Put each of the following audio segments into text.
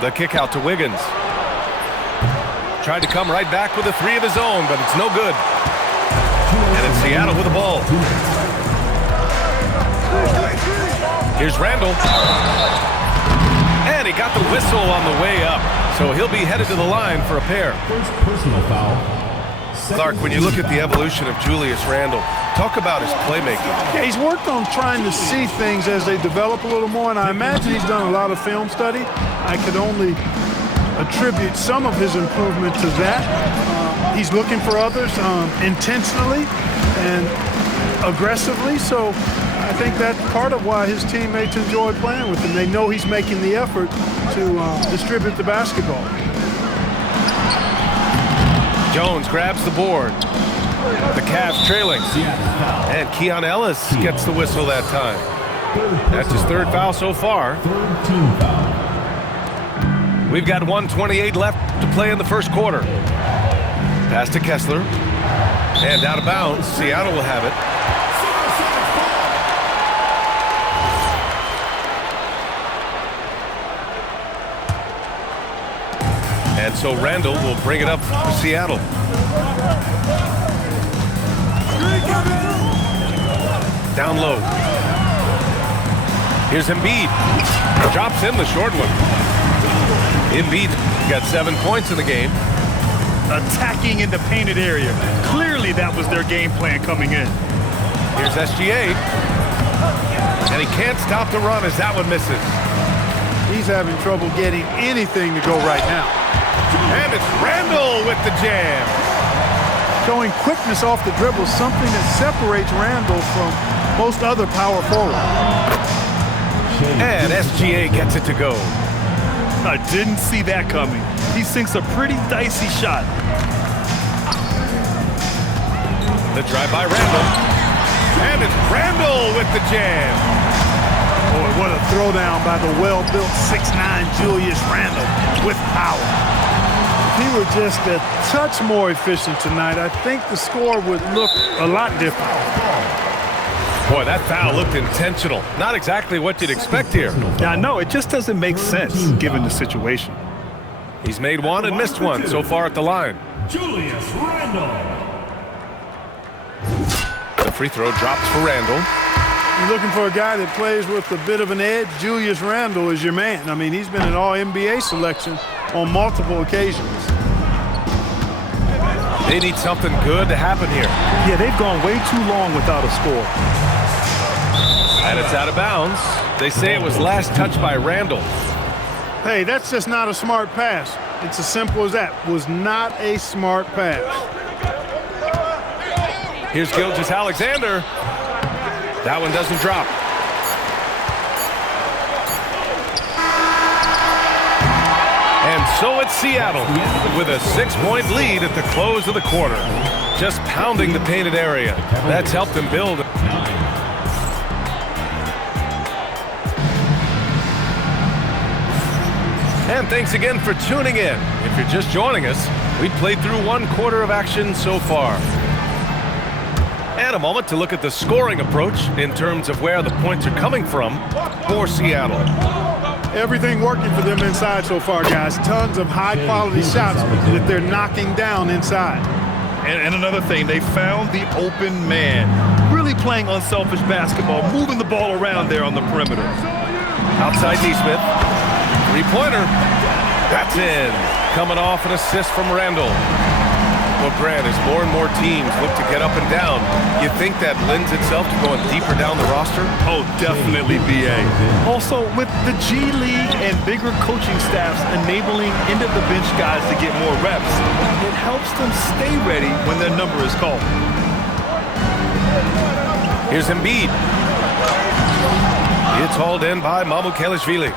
The kick out to Wiggins. Tried to come right back with a three of his own, but it's no good. And it's Seattle with the ball. Here's Randall. And he got the whistle on the way up. So he'll be headed to the line for a pair. First personal foul. Clark, when you look at the evolution of Julius Randle, talk about his playmaking. Yeah, he's worked on trying to see things as they develop a little more, and I imagine he's done a lot of film study. I could only attribute some of his improvement to that. He's looking for others intentionally and aggressively, so I think that's part of why his teammates enjoy playing with him. They know he's making the effort to distribute the basketball. Jones grabs the board. The Cavs trailing. And Keon Ellis gets the whistle that time. That's his third foul so far. Third team foul. We've got 1:28 left to play in the first quarter. Pass to Kessler. And out of bounds. Seattle will have it. And so Randall will bring it up for Seattle. Down low. Here's Embiid. Drops in the short one. Embiid got 7 points in the game. Attacking in the painted area. Clearly that was their game plan coming in. Here's SGA. And he can't stop the run as that one misses. He's having trouble getting anything to go right now. And it's Randall with the jam. Showing quickness off the dribble, something that separates Randall from most other power forwards. And SGA gets it to go. I didn't see that coming. He sinks a pretty dicey shot. The drive by Randall. And it's Randall with the jam. Boy, what a throwdown by the well-built 6'9" Julius Randle with power. If he were just a touch more efficient tonight, I think the score would look a lot different. Boy, that foul looked intentional. Not exactly what you'd expect here. Yeah, I know. It just doesn't make sense given the situation. He's made one and missed one so far at the line. Julius Randle. The free throw drops for Randall. You're looking for a guy that plays with a bit of an edge. Julius Randle is your man. I mean, he's been an All-NBA selection on multiple occasions. They need something good to happen here. Yeah, they've gone way too long without a score. And it's out of bounds. They say it was last touched by Randall. Hey, that's just not a smart pass. It's as simple as that. Was not a smart pass. Here's Gilgeous-Alexander. That one doesn't drop. And so it's Seattle with a 6-point lead at the close of the quarter. Just pounding the painted area. That's helped them build. And thanks again for tuning in. If you're just joining us, we've played through 1 quarter of action so far. And a moment to look at the scoring approach in terms of where the points are coming from for Seattle. Everything working for them inside so far, guys. Tons of high-quality shots that they're knocking down inside. And another thing, they found the open man. Really playing unselfish basketball, moving the ball around there on the perimeter. Outside Nesmith. Three-pointer. That's in. Coming off an assist from Randall. Well, Grant, as more and more teams look to get up and down, you think that lends itself to going deeper down the roster? Oh, definitely, B.A. Also, with the G League and bigger coaching staffs enabling end-of-the-bench guys to get more reps, it helps them stay ready when their number is called. Here's Embiid. It's hauled in by Mamukelashvili.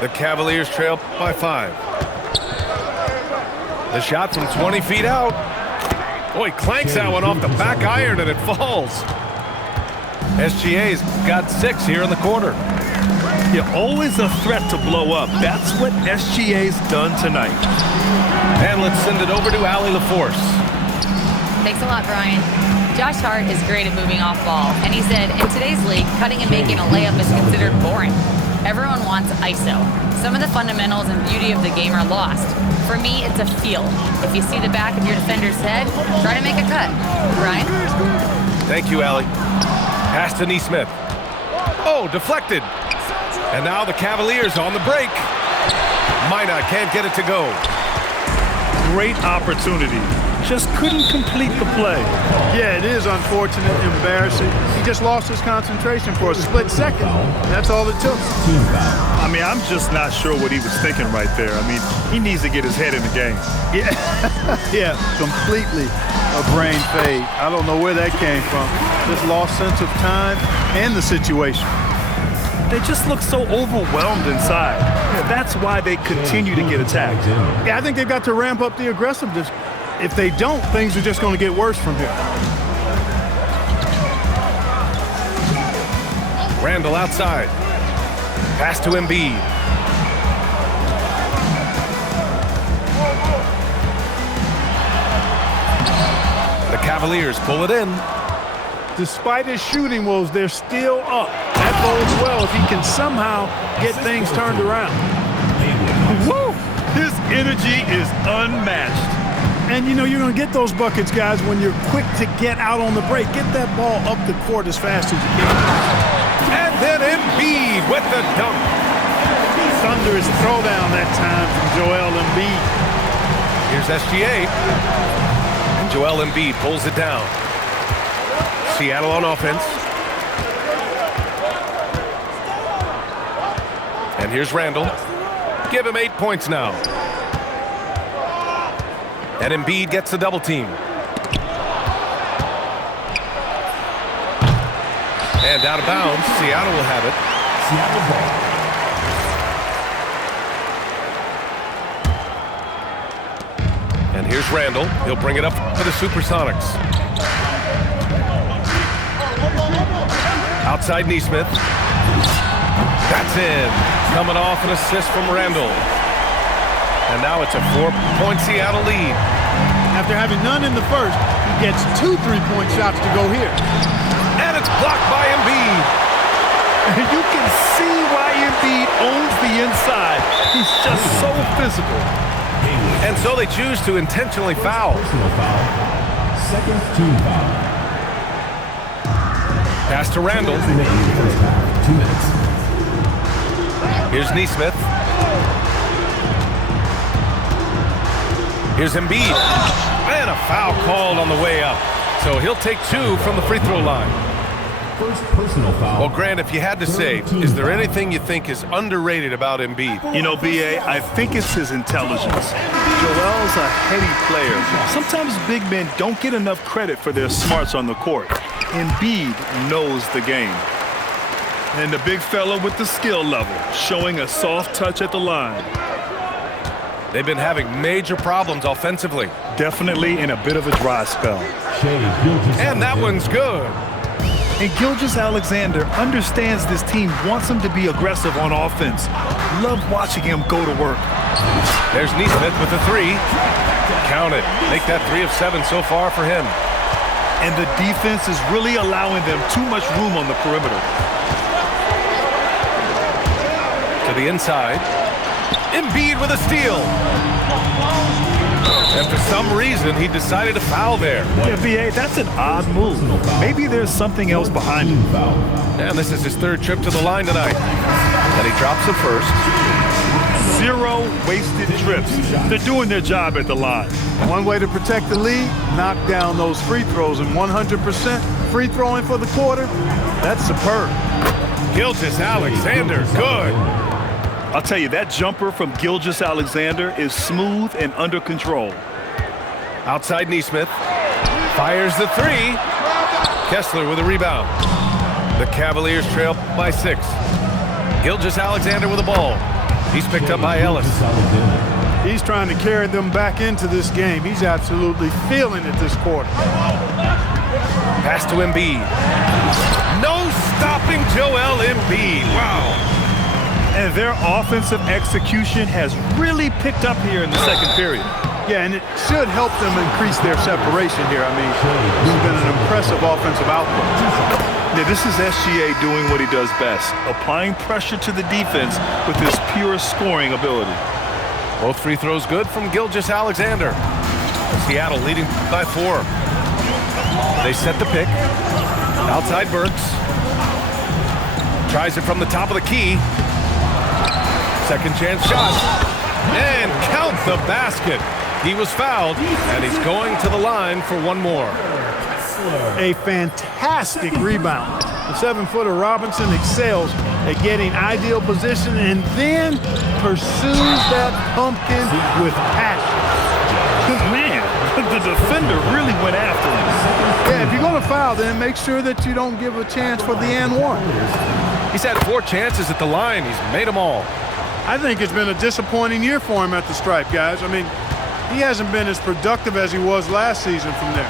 The Cavaliers trail by 5. The shot from 20 feet out. Boy, clanks that one off the back iron and it falls. SGA's got 6 here in the quarter. You're always a threat to blow up. That's what SGA's done tonight. And let's send it over to Allie LaForce. Thanks a lot, Brian. Josh Hart is great at moving off ball, and he said, in today's league, cutting and making a layup is considered boring. Everyone wants ISO. Some of the fundamentals and beauty of the game are lost. For me, it's a feel. If you see the back of your defender's head, try to make a cut. Brian? Thank you, Allie. Pass to Neesmith. Oh, deflected. And now the Cavaliers on the break. Minot can't get it to go. Great opportunity. Just couldn't complete the play. Yeah, it is unfortunate, embarrassing. He just lost his concentration for a split second. That's all it took. Team foul. I mean, I'm just not sure what he was thinking right there. I mean, he needs to get his head in the game. Yeah, completely a brain fade. I don't know where that came from. This lost sense of time and the situation. They just look so overwhelmed inside. Yeah, that's why they continue to get attacked. Yeah, I think they've got to ramp up the aggressiveness. If they don't, things are just going to get worse from here. Randall outside. Pass to Embiid. The Cavaliers pull it in. Despite his shooting woes, they're still up. That bodes well if he can somehow get things turned around. Woo! His energy is unmatched. And, you know, you're going to get those buckets, guys, when you're quick to get out on the break. Get that ball up the court as fast as you can. And then Embiid with the dunk. Thunderous throwdown that time from Joel Embiid. Here's SGA. And Joel Embiid pulls it down. Seattle on offense. And here's Randall. Give him 8 points now. And Embiid gets the double team. And out of bounds, Seattle will have it. Seattle ball. And here's Randall. He'll bring it up for the Supersonics. Outside Neesmith. That's in. Coming off an assist from Randall. And now it's a 4-point Seattle lead. After having none in the first, he gets 2 3-point shots to go here. And it's blocked by Embiid. You can see why Embiid owns the inside. He's just so physical. And so they choose to intentionally foul. Personal foul. Second team foul. Pass to Randall. Remaining in the first half. 2 minutes. Here's Neesmith. Here's Embiid. And a foul called on the way up. So he'll take 2 from the free throw line. First personal foul. Well, Grant, if you had to say, is there anything you think is underrated about Embiid? You know, B.A., I think it's his intelligence. Joel's a heady player. Sometimes big men don't get enough credit for their smarts on the court. Embiid knows the game. And the big fella with the skill level, showing a soft touch at the line. They've been having major problems offensively. Definitely in a bit of a dry spell. And that one's good. And Gilgeous-Alexander understands this team wants him to be aggressive on offense. Love watching him go to work. There's Neesmith with the 3. Count it. Make that 3 of 7 so far for him. And the defense is really allowing them too much room on the perimeter. To the inside. Embiid with a steal. And for some reason, he decided to foul there. Yeah, B.A., that's an odd move. Maybe there's something else behind it. And this is his 3rd trip to the line tonight. And he drops the first. 0 wasted trips. They're doing their job at the line. One way to protect the lead, knock down those free throws. And 100% free throwing for the quarter, that's superb. Gilgeous-Alexander, good. I'll tell you, that jumper from Gilgeous-Alexander is smooth and under control. Outside Neesmith. Fires the 3. Kessler with a rebound. The Cavaliers trail by 6. Gilgeous-Alexander with the ball. He's picked up by Ellis. He's trying to carry them back into this game. He's absolutely feeling it this quarter. Pass to Embiid. No stopping Joel Embiid. Wow. And their offensive execution has really picked up here in the second period. Yeah, and it should help them increase their separation here. I mean, it's been an impressive offensive output. Yeah, this is SGA doing what he does best, applying pressure to the defense with his pure scoring ability. Both free throws good from Gilgeous-Alexander. Seattle leading by 4. They set the pick. Outside Burks. Tries it from the top of the key. Second chance shot. And count the basket. He was fouled, and he's going to the line for one more. A fantastic rebound. The 7-footer Robinson excels at getting ideal position and then pursues that pumpkin with passion. Man, the defender really went after him. Yeah, if you're going to foul, then make sure that you don't give a chance for the and one. He's had 4 chances at the line. He's made them all. I think it's been a disappointing year for him at the stripe, guys. I mean, he hasn't been as productive as he was last season from there.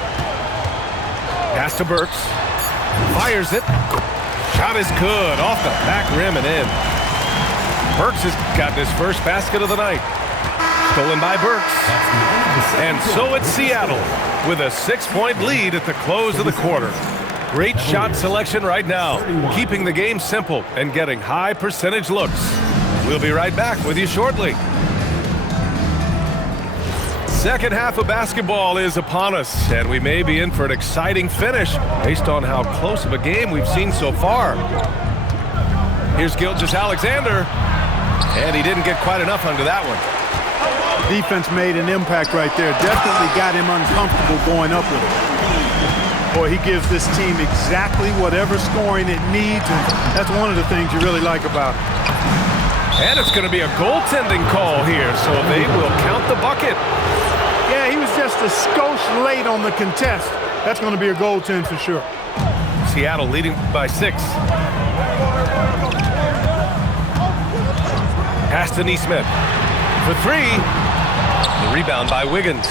Pass to Burks. Fires it. Shot is good. Off the back rim and in. Burks has gotten his first basket of the night. Stolen by Burks. And so it's Seattle with a 6-point lead at the close of the quarter. Great shot selection right now, keeping the game simple and getting high percentage looks. We'll be right back with you shortly. Second half of basketball is upon us, and we may be in for an exciting finish based on how close of a game we've seen so far. Here's Gilgeous-Alexander, and he didn't get quite enough under that one. The defense made an impact right there. Definitely got him uncomfortable going up with it. Boy, he gives this team exactly whatever scoring it needs, and that's one of the things you really like about him. And it's going to be a goaltending call here, so they will count the bucket. Yeah, he was just a skosh late on the contest. That's going to be a goaltend for sure. Seattle leading by 6. Pass to Nesmith for 3. The rebound by Wiggins.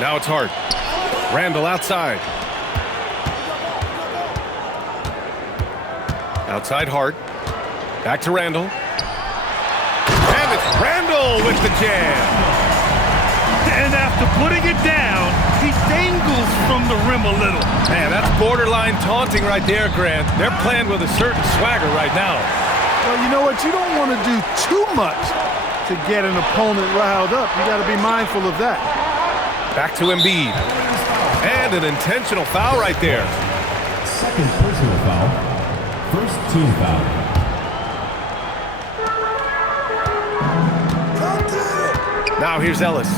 Now it's Hart. Randall outside. Outside Hart. Back to Randall. And it's Randall with the jam. And after putting it down, he dangles from the rim a little. Man, that's borderline taunting right there, Grant. They're playing with a certain swagger right now. Well, you know what? You don't want to do too much to get an opponent riled up. You got to be mindful of that. Back to Embiid. And an intentional foul right there. Second personal foul. First team foul. Now here's Ellis.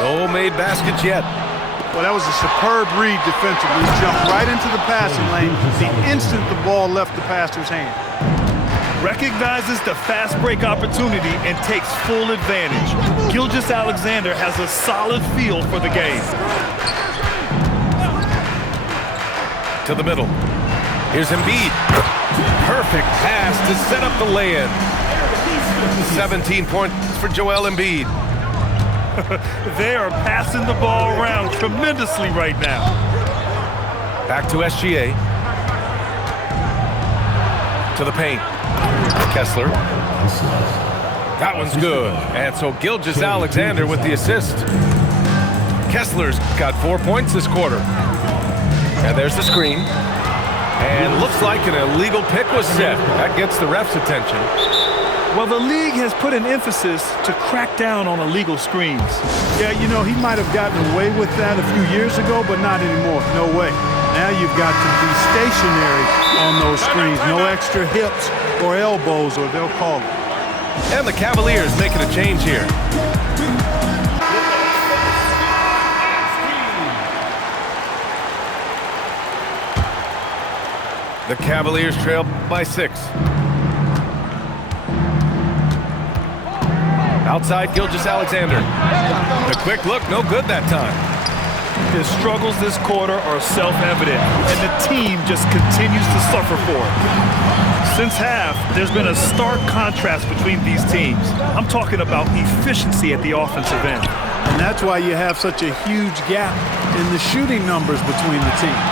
No made baskets yet. Well, that was a superb read defensively. He jumped right into the passing lane the instant the ball left the passer's hand. Recognizes the fast break opportunity and takes full advantage. Gilgeous-Alexander has a solid feel for the game. To the middle. Here's Embiid. Perfect pass to set up the lay-in. 17 points for Joel Embiid. They are passing the ball around tremendously right now. Back to SGA. To the paint. Kessler. That one's good. And so Gilgeous-Alexander with the assist. Kessler's got 4 points this quarter. And there's the screen. And looks like an illegal pick was set. That gets the ref's attention. Well, the league has put an emphasis to crack down on illegal screens. Yeah, you know, he might have gotten away with that a few years ago, but not anymore. No way. Now you've got to be stationary on those screens. No extra hips or elbows, or they'll call it. And the Cavaliers making a change here. The Cavaliers trail by 6. Outside Gilgeous-Alexander. The quick look, no good that time. His struggles this quarter are self-evident, and the team just continues to suffer for it. Since half, there's been a stark contrast between these teams. I'm talking about efficiency at the offensive end. And that's why you have such a huge gap in the shooting numbers between the teams.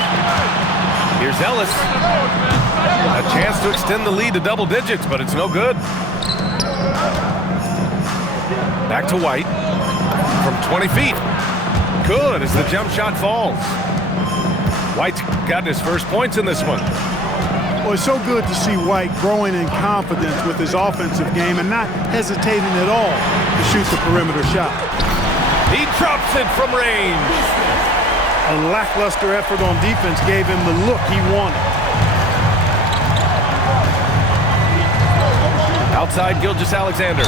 Here's Ellis. A chance to extend the lead to double digits, but it's no good. Back to White. From 20 feet. good as the jump shot falls. White's got his first points in this one. Well, it's so good to see White growing in confidence with his offensive game and not hesitating at all to shoot the perimeter shot. He drops it from range. A lackluster effort on defense gave him the look he wanted. Outside Gilgeous-Alexander.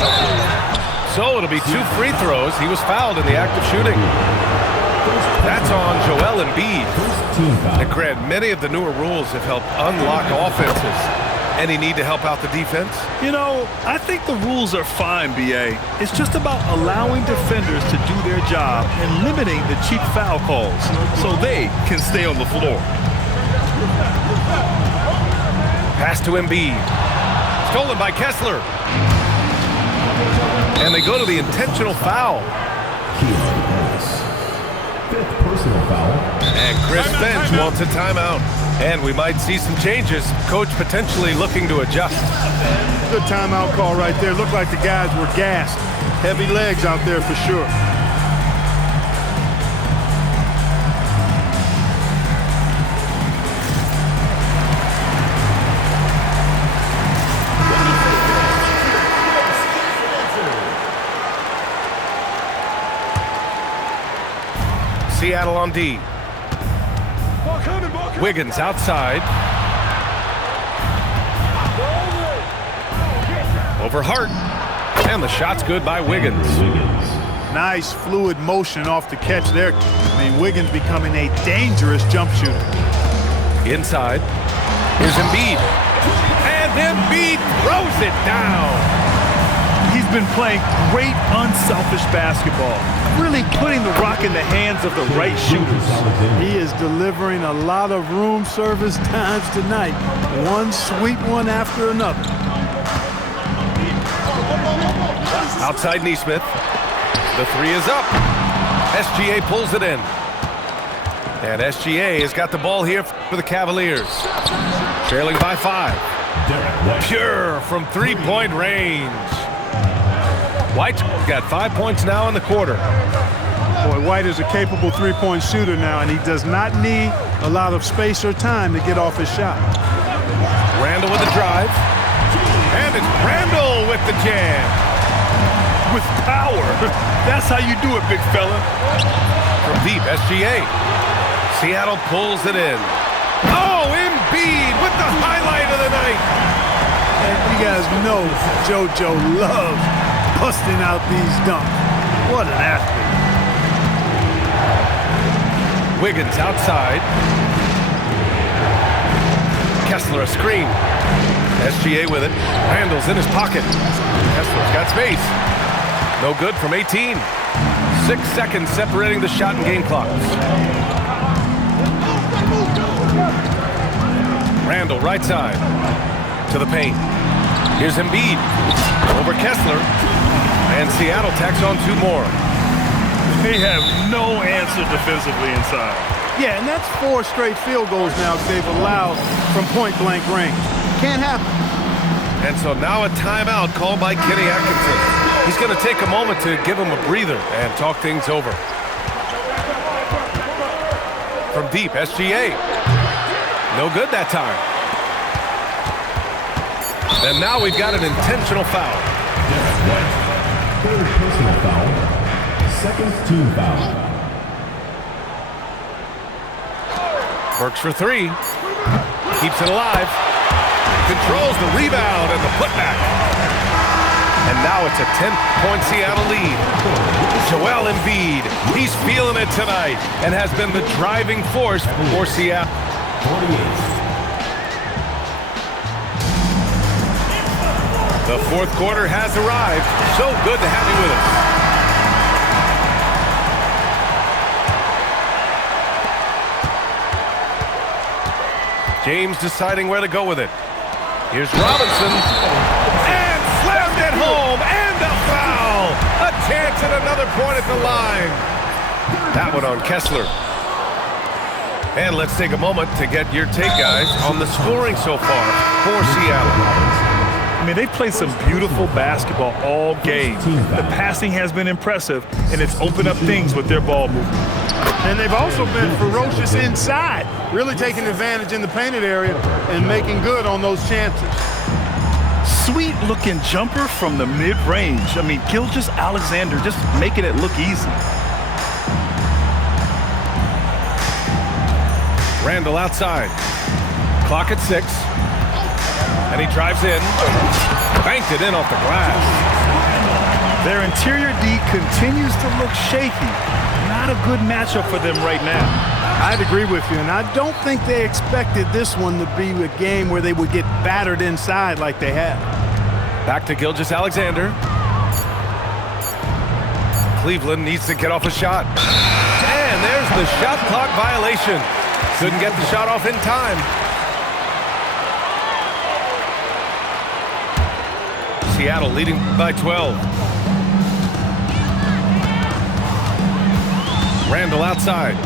So it'll be 2 free throws. He was fouled in the act of shooting. That's on Joel Embiid. And Grant, many of the newer rules have helped unlock offenses. Any need to help out the defense? You know, I think the rules are fine, B.A. It's just about allowing defenders to do their job and limiting the cheap foul calls so they can stay on the floor. Pass to Embiid. Stolen by Kessler. And they go to the intentional foul. Fifth personal foul. And Chris Finch wants a timeout. And we might see some changes. Coach potentially looking to adjust. Good timeout call right there. Looked like the guys were gassed. Heavy legs out there for sure. Seattle on D. Wiggins outside. Over Hart. And the shot's good by Wiggins. Nice fluid motion off the catch there. I mean, Wiggins becoming a dangerous jump shooter. Inside. Here's Embiid. And Embiid throws it down. He's been playing great, unselfish basketball, really putting the rock in the hands of the right shooters. He is delivering a lot of room service times tonight. One sweet one after another. Outside Nesmith. The 3 is up. SGA pulls it in. And SGA has got the ball here for the Cavaliers. Trailing by 5. Pure from 3-point range. White's got 5 points now in the quarter. Boy, White is a capable three-point shooter now, and he does not need a lot of space or time to get off his shot. Randall with the drive. And it's Randall with the jam. With power. That's how you do it, big fella. From deep, SGA. Seattle pulls it in. Oh, Embiid with the highlight of the night. And you guys know JoJo loves busting out these dunks. What an athlete. Wiggins outside. Kessler a screen. SGA with it. Randall's in his pocket. Kessler's got space. No good from 18. 6 seconds separating the shot and game clocks. Randall right side. To the paint. Here's Embiid. Over Kessler. And Seattle tacks on 2 more. They have no answer defensively inside. Yeah, and that's 4 straight field goals now they've allowed from point-blank range. Can't happen. And so now a timeout called by Kenny Atkinson. He's going to take a moment to give him a breather and talk things over. From deep, SGA. No good that time. And now we've got an intentional foul. Third personal foul. Second team foul. Works for 3. Keeps it alive. Controls the rebound and the putback. And now it's a 10-point Seattle lead. Joel Embiid, he's feeling it tonight and has been the driving force for Seattle. 48. The 4th quarter has arrived. So good to have you with us. James deciding where to go with it. Here's Robinson. And slammed it home. And a foul. A chance at another point at the line. That one on Kessler. And let's take a moment to get your take, guys, on the scoring so far for Seattle. I mean, they've played some beautiful basketball all game. The passing has been impressive, and it's opened up things with their ball movement. And they've also been ferocious inside, really taking advantage in the painted area and making good on those chances. Sweet-looking jumper from the mid-range. I mean, Gilgeous-Alexander just making it look easy. Randall outside. Clock at 6. And he drives in. Banked it in off the glass. Their interior D continues to look shaky. Not a good matchup for them right now. I'd agree with you, and I don't think they expected this one to be a game where they would get battered inside like they have. Back to Gilgeous-Alexander. Cleveland needs to get off a shot. And there's the shot clock violation. Couldn't get the shot off in time. Seattle leading by 12. Randall outside.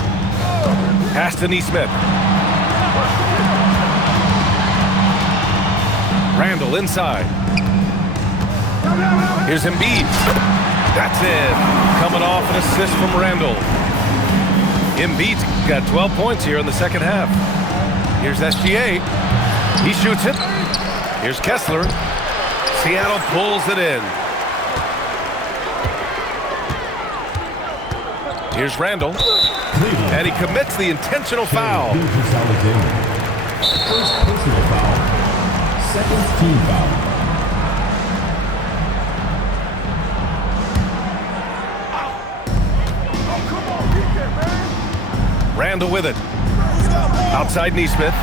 Pass to Nesmith. Randall inside. Here's Embiid. That's it. Coming off an assist from Randall. Embiid's got 12 points here in the second half. Here's SGA. He shoots it. Here's Kessler. Seattle pulls it in. Here's Randall. And he commits the intentional foul. First personal foul. Second team foul. Randall with it. Outside Nesmith.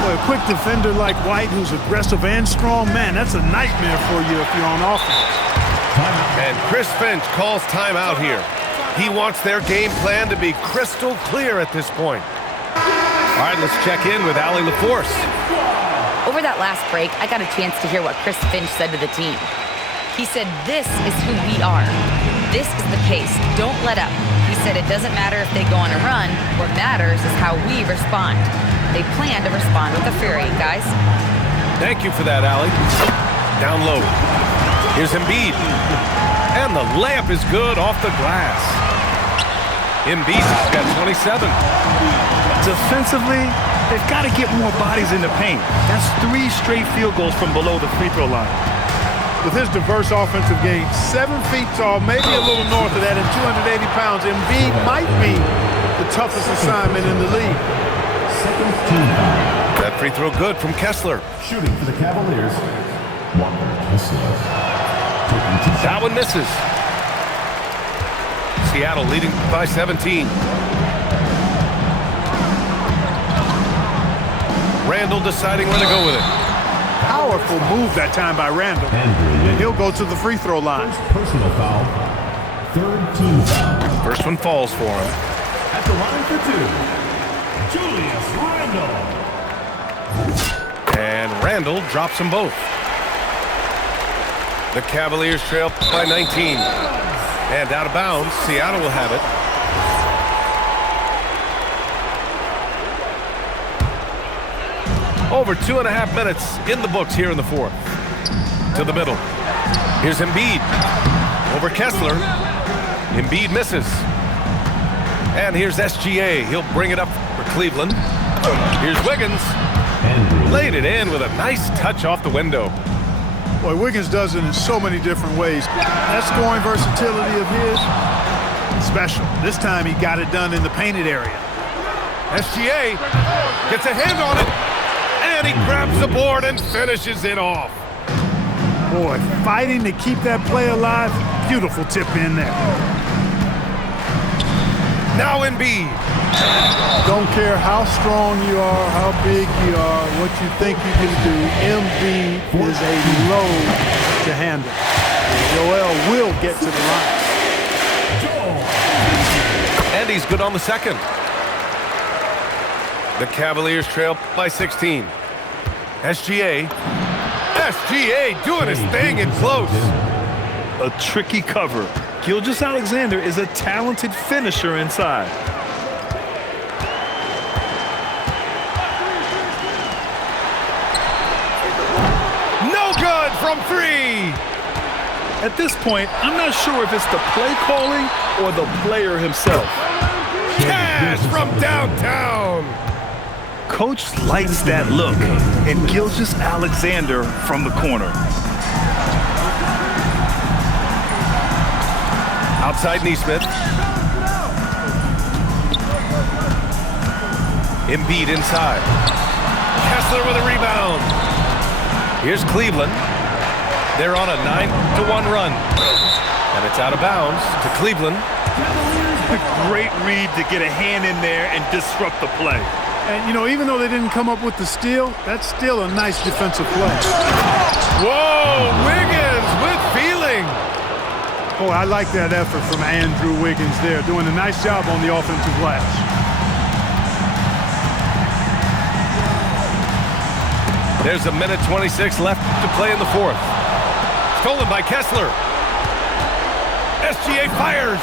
Boy, a quick defender like White who's aggressive and strong, man, that's a nightmare for you if you're on offense. And Chris Finch calls timeout here. He wants their game plan to be crystal clear at this point. All right, let's check in with Allie LaForce. Over that last break, I got a chance to hear what Chris Finch said to the team. He said, "This is who we are. This is the pace. Don't let up." He said it doesn't matter if they go on a run. What matters is how we respond. They plan to respond with a fury, guys. Thank you for that, Allie. Down low. Here's Embiid. And the layup is good off the glass. Embiid's got 27. Defensively, they've got to get more bodies in the paint. That's 3 straight field goals from below the free throw line. With his diverse offensive game, 7 feet tall, maybe a little north of that, and 280 pounds, Embiid might be the toughest assignment in the league. Second team foul. That free throw good from Kessler. Shooting for the Cavaliers. Walker Kessler. Taking 2 shots. That one misses. Seattle leading by 17. Randall deciding where to go with it. Powerful move that time by Randall. And he'll go to the free throw line. First personal foul. Third team foul. First one falls for him. At the line for 2. Julius Randle. And Randall drops them both. The Cavaliers trail by 19. And out of bounds, Seattle will have it. Over 2.5 minutes in the books here in the fourth. To the middle. Here's Embiid. Over Kessler. Embiid misses. And here's SGA. He'll bring it up for Cleveland. Here's Wiggins. Laid it in with a nice touch off the window. Boy, Wiggins does it in so many different ways. That scoring versatility of his, special. This time he got it done in the painted area. SGA gets a hand on it. And he grabs the board and finishes it off. Boy, fighting to keep that play alive. Beautiful tip in there. Now Embiid. Don't care how strong you are, how big you are, what you think you can do. Embiid is a load to handle. Joel will get to the line. And he's good on the second. The Cavaliers trail by 16. SGA doing his thing in close. A tricky cover. Gilgeous-Alexander is a talented finisher inside. from three. At this point, I'm not sure if it's the play calling or the player himself. Cash from downtown. Coach likes that look, and Gilgeous-Alexander from the corner. Outside Neesmith. Embiid inside. Kessler with a rebound. Here's Cleveland. They're on a 9-1 run. And it's out of bounds to Cleveland. A great read to get a hand in there and disrupt the play. And, you know, even though they didn't come up with the steal, that's still a nice defensive play. Whoa, Wiggins with feeling. Oh, I like that effort from Andrew Wiggins there, doing a nice job on the offensive glass. There's a minute 26 left to play in the fourth. Stolen by Kessler. SGA fires.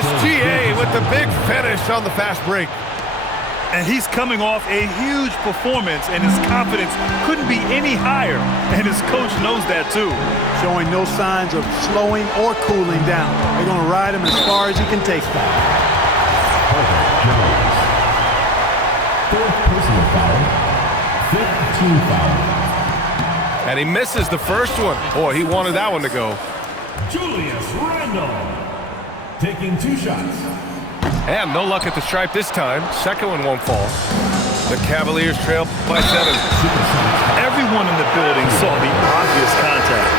SGA with the big finish on the fast break. And he's coming off a huge performance, and his confidence couldn't be any higher. And his coach knows that too. Showing no signs of slowing or cooling down. They're going to ride him as far as he can take them. Fourth personal foul. Fifth team foul. And he misses the first one. Boy, he wanted that one to go. Julius Randle taking 2 shots. And no luck at the stripe this time. Second one won't fall. The Cavaliers trail by 7. Everyone in the building saw the obvious contact.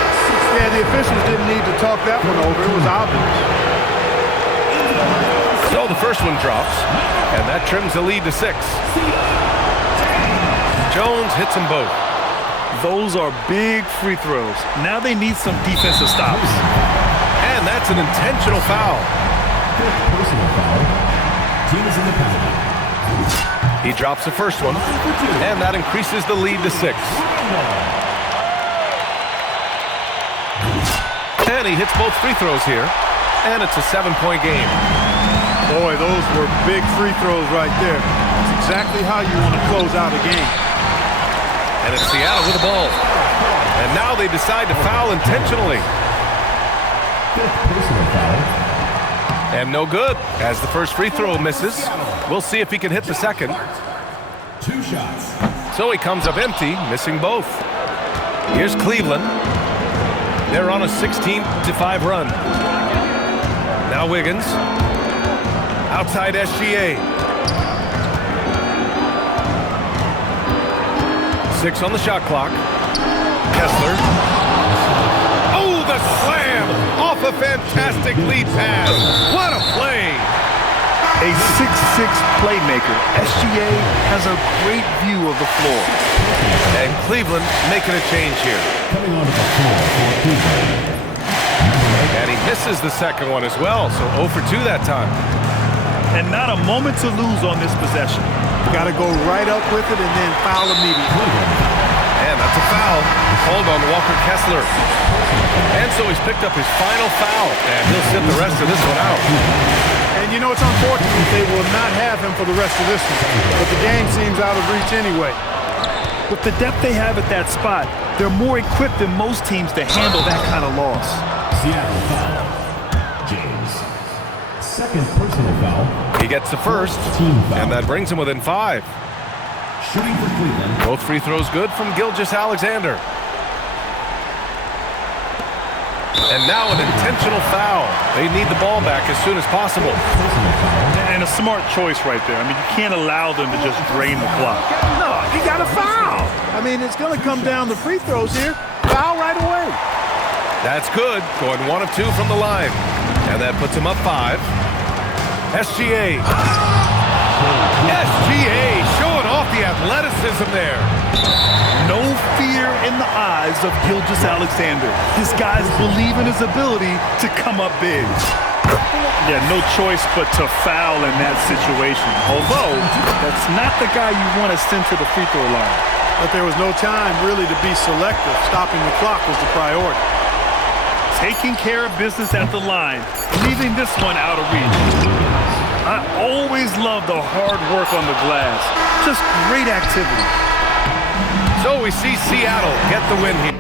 Yeah, the officials didn't need to talk that one over. It was obvious. So the first one drops, and that trims the lead to 6. Jones hits them both. Those are big free throws. Now they need some defensive stops. And that's an intentional foul. Fifth personal foul. Team is in the penalty. He drops the first one, and that increases the lead to 6. And he hits both free throws here, and it's a 7-point game. Boy, those were big free throws right there. That's exactly how you want to close out a game. And it's Seattle with the ball. And now they decide to foul intentionally. Fifth personal foul. And no good, as the first free throw misses. We'll see if he can hit the second. 2 shots. So he comes up empty, missing both. Here's Cleveland. They're on a 16-5 run. Now Wiggins. Outside SGA. 6 on the shot clock. Kessler. Oh, the slam! Off a fantastic lead pass. What a play! A 6'6 playmaker, SGA has a great view of the floor. And Cleveland making a change here. Coming onto the floor for Cleveland. And he misses the second one as well, so 0 for 2 that time. And not a moment to lose on this possession. Got to go right up with it and then foul immediately. And that's a foul. Called on Walker Kessler. And so he's picked up his final foul, and he'll sit the rest of this one out. And you know, it's unfortunate they will not have him for the rest of this one. But the game seems out of reach anyway. With the depth they have at that spot, they're more equipped than most teams to handle that kind of loss. Seattle foul. James. Second personal foul. He gets the first, Team foul. and that brings him within 5. Shooting for Cleveland. Both free throws good from Gilgeous-Alexander. And now an intentional foul. They need the ball back as soon as possible. Personal foul. And a smart choice right there. I mean, you can't allow them to just drain the clock. No, he got a foul. I mean, it's going to come down to free throws here. Foul right away. That's good. Going 1 of 2 from the line. And that puts him up 5. SGA. SGA showing off the athleticism there. No fear in the eyes of Gilgeous-Alexander. His guys believe in his ability to come up big. Yeah, no choice but to foul in that situation. Although, that's not the guy you want to send to the free throw line. But there was no time really to be selective. Stopping the clock was the priority. Taking care of business at the line, leaving this one out of reach. I always love the hard work on the glass. Just great activity. So we see Seattle get the win here.